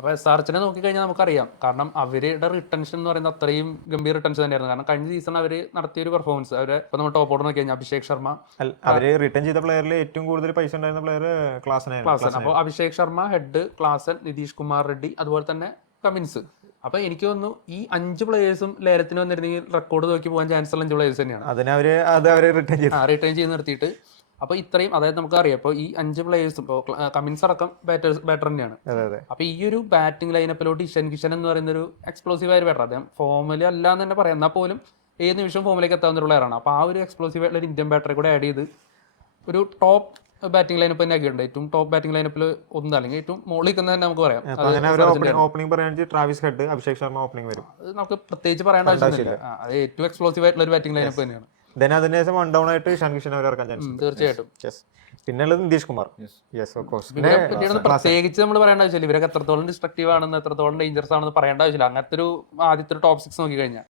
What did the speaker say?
അപ്പോൾ SRHനെ നോക്കിക്കഴിഞ്ഞാൽ നമുക്കറിയാം, കാരണം അവരുടെ റിട്ടൻഷൻ എന്ന് പറയുന്നത് അത്രയും ഗംഭീര റിട്ടൻഷൻ തന്നെയായിരുന്നു. കാരണം കഴിഞ്ഞ സീസൺ അവർ നടത്തിയ ഒരു പെർഫോമൻസ്, അവരെ ഇപ്പോൾ നമ്മൾ ടോപ്പ് ഓർഡർ നോക്കി കഴിഞ്ഞാൽ അഭിഷേക് ശർമ്മ, അവര് റിട്ടേൺ ചെയ്ത പ്ലെയറിൽ ഏറ്റവും കൂടുതൽ പൈസ ഉണ്ടായിരുന്ന പ്ലെയർ ക്ലാസൻ. അപ്പോൾ അഭിഷേക് ശർമ്മ ഹെഡ്, ക്ലാസൻ, നിതീഷ് കുമാർ റെഡ്ഡി, അതുപോലെ തന്നെ കമിൻസ്. അപ്പോൾ എനിക്ക് തോന്നുന്നു ഈ 5 പ്ലേയേഴ്സും ലേലത്തിന് വന്നിരുന്നെങ്കിൽ റെക്കോർഡ് നോക്കി പോകാൻ ചാൻസ് ഉള്ള 5 പ്ലേയേഴ്സ് തന്നെയാണ്. റിട്ടേൺ ചെയ്ത് നിർത്തിയിട്ട്. അപ്പോൾ ഇത്രയും, അതായത് നമുക്കറിയാം ഇപ്പോൾ ഈ 5 പ്ലേയേഴ്സും ഇപ്പോൾ കമിൻസ് അടക്കം ബാറ്റർ തന്നെയാണ്. അപ്പോൾ ഈ ഒരു ബാറ്റിംഗ് ലൈനപ്പിലോട്ട് ഇഷൻ കിഷൻ എന്ന് പറയുന്ന ഒരു എക്സ്പ്ലോസീവ് ആയ ബാറ്റർ, അദ്ദേഹം ഫോമിൽ അല്ല എന്ന് തന്നെ പറയാം, എന്നാൽ പോലും ഏത് നിമിഷം ഫോമിലേക്ക് എത്താവുന്ന പ്ലെയറാണ്. അപ്പോൾ ആ ഒരു എക്സ്പ്ലോസീവ് ആയിട്ടുള്ള ഒരു ഇന്ത്യൻ ബാറ്ററെ കൂടെ ആഡ് ചെയ്ത് ഒരു ടോപ്പ് ബാറ്റിംഗ് ലൈനപ്പ് തന്നെ ആക്കിയിട്ടുണ്ട്. ഏറ്റവും ടോപ്പ് ബാറ്റിംഗ് ലൈനപ്പിൽ ഒന്ന്, അല്ലെങ്കിൽ ഏറ്റവും മുകളിൽ നിൽക്കുന്നത് തന്നെ നമുക്ക് പറയാം. ഓപ്പണിംഗ് പറയുകയാണെങ്കിൽ Travis head, Abhishek Sharma opening വരും. അത് നമുക്ക് പ്രത്യേകിച്ച് പറയേണ്ട ആവശ്യമില്ല. അത് ഏറ്റവും എക്സ്പ്ലോസീവ് ആയിട്ടുള്ള ഒരു ബാറ്റിംഗ് ലൈനപ്പ് തന്നെയാണ്. അതിനുശേഷം വൺ ഡൗൺ ആയിട്ട് ഇഷാൻ കിഷൻ അവർ ഇറക്കാൻ ചാൻസ്. തീർച്ചയായിട്ടും. പിന്നെ ഉള്ളത് നിതീഷ് കുമാർ. പ്രത്യേകിച്ച് നമ്മൾ പറയേണ്ട ആവശ്യമില്ല, ഇവരൊക്കെ എത്രത്തോളം ഡിസ്ട്രക്റ്റീവ് ആണെന്ന്, എത്രത്തോളം ഡേഞ്ചറസ് ആണെന്ന് പറയേണ്ട ആവശ്യമില്ല. അങ്ങനത്തെ ഒരു ആദ്യത്തെ ഒരു ടോപ്പ് 6 നോക്കി കഴിഞ്ഞാൽ